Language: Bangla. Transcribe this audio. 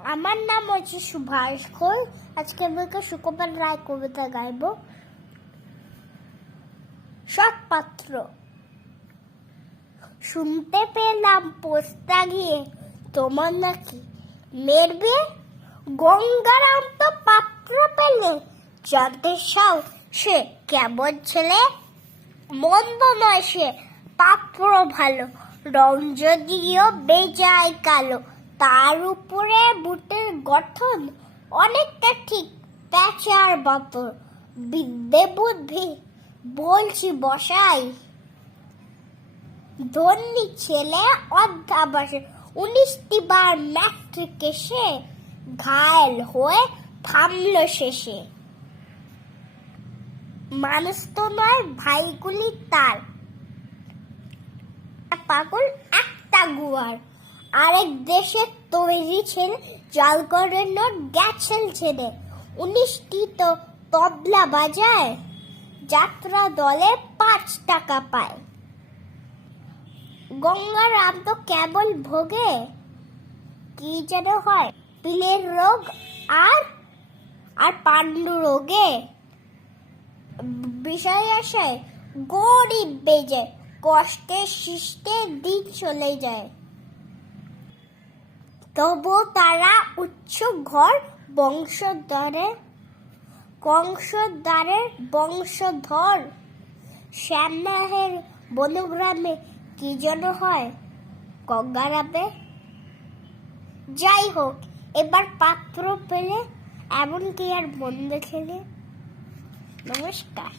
আমার নাম হচ্ছে সুভাষ ঘোষ। আজকে আমি একটা সুকুমার রায় কবিতা গাইব। সৎ পাত্র শুনতে পেলাম পোস্তা গিয়ে, তোমার নাকি মেয়ের বিয়ে? গঙ্গারাম তো পাত্র পেলে। জানতে চাও সে কেমন ছেলে? মন্দ নয় সে, পাত্র ভালো। রং যদিও বেজায় কালো। তার উপরে বুটের গঠন অনেকটা ঠিক প্যাচার বতর বিদ্যে বুদ্ধি বলছি বসাই। ধন্যী ছেলে অধ্যাবাসে উনিশটি বার ম্যাট্রিক এসে ঘায়ল হয়ে থামল শেষে। মানুষ তো নয়, ভাইগুলি তার। পাগল, একটা গুয়ার আরেক দেশে তৈরি ছেলে জাল নোট গেছেন ছেলে। উনিশটি তো তবলা বাজায়, যাত্রা দলে পাঁচ টাকা পায়। গঙ্গারাম তো কেবল ভোগে, কি যেন হয়, পিলের রোগ আর আর পাণ্ডু রোগে। বিষয় আসে, গরিব বেজে, কষ্টে শিষ্টে দিন চলে যায়। তবু তারা উচ্চ ঘর বংশধরে কংসদ্বারের বংশধর। শ্যামনাহের বনগ্রামে কি যেন হয় গঙ্গারামে। যাই হোক এবার পাত্র পেলে এমন কি আর মন দেখেলে নমস্কার।